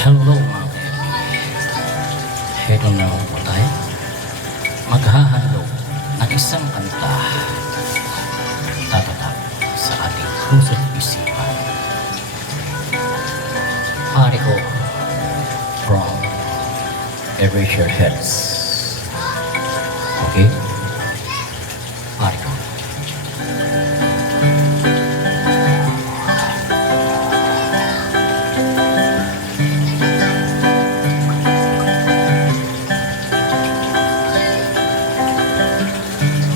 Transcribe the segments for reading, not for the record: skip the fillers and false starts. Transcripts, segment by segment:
Hello mga kaibigan. Heto na po tayo. Maghahandog ng isang kanta tatatap sa ating puso't isipan. Pare ko from Erase Your Heads. Okay? Pare ko.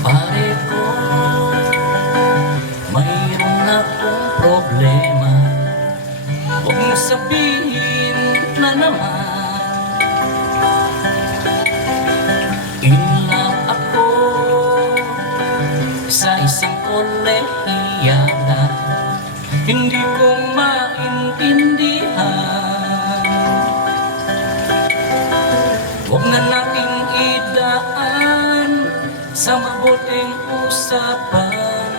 Pare ko, mayroon akong problema. Huwag mo sabihin na naman in love ako sa isang kolehiyala. Hindi ko maintindihan. Huwag na nating idaan sa mabuting usapan,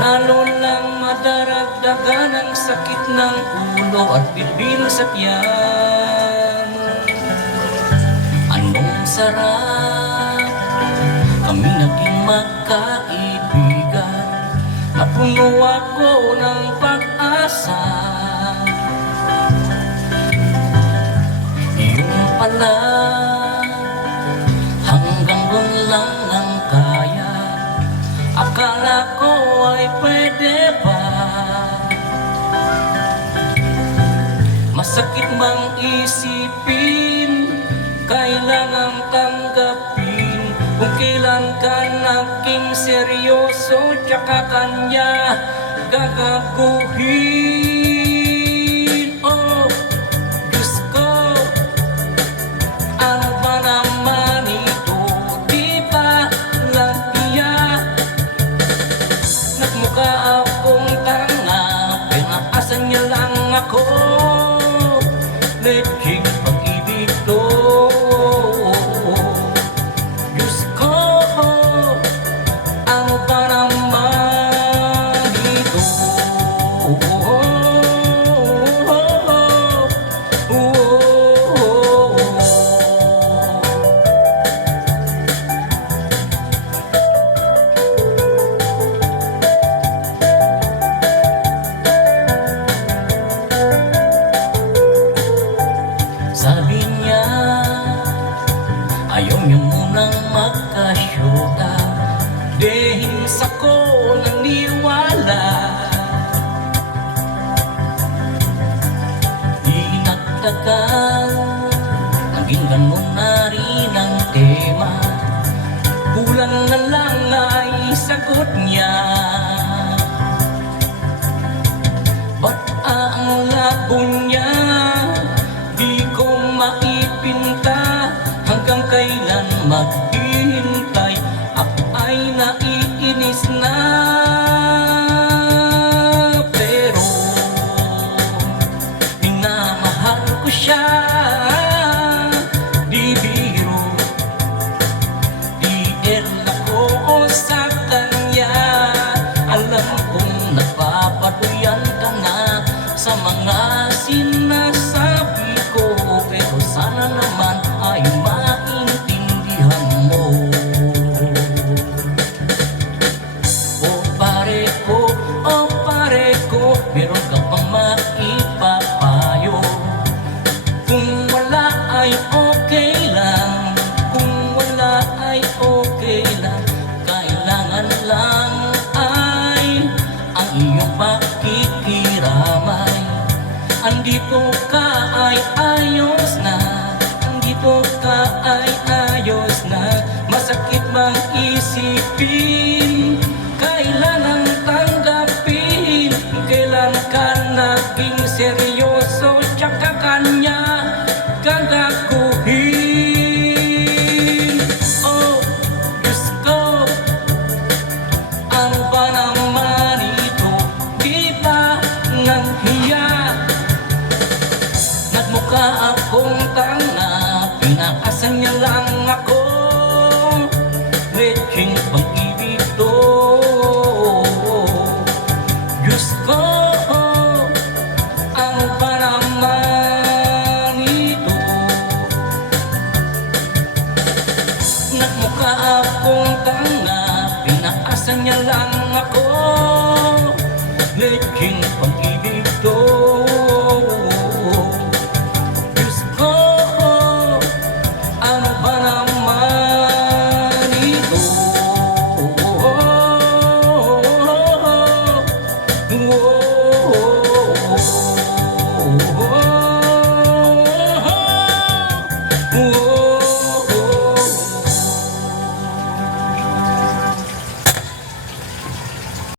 lalo lang madaragdagan ang sakit ng ulo at bibiro sa tiyan. Anong sarap kami naging magkaibigan, napuno ako ng pag-asa. Iyong pala hanggang doon lang ang kaya. Akala ko ay pwede ba? Masakit mang isipin, kailangang tanggapin kung kailan ka naging seryoso, tsaka kanya gagaguhin. Oh, Diyos ko, ano ba naman ito? Di ba lang iyak? Nagmukha akong tanga, pinaasan niya lang ako. Leching pag-ibig to. Diyos ko, ano ba naman ito? Sabi niya, ayaw niyo munang magkasyuta. Dehins ako naniwala. Di nagtagal, naging ganun na rin ang tema. Kulang na lang ay sagot niya. Ba't ang labo niya? Di ko maipinta hanggang kailan maghihintay. Ako ay naiinis na, pero minamahal ko siya. Di biro, di ako sa kanya. Alam kong napapaduyan ka na sa mga sinasabi ko, pero sana naman ay maintindihan mo. O pare ko, meron ka pang maipapayo. Kung wala ay okay lang, kung wala ay okay lang. Kailangan lang ay ang iyong pakikiramay. Andito ka ay ayos na, andito ka ay ayos na. Masakit bang isipin, kailangang tanggapin kailan ka naging seryoso, tsaka kanya gagaguhin. Oh, Diyos ko, ano ba naman ito? Di ba nang hiya? Nagmukha akong tanga, pinaasan niya lang ako. Leching pag-ibig to. Diyos ko, ano ba naman lang ako, naging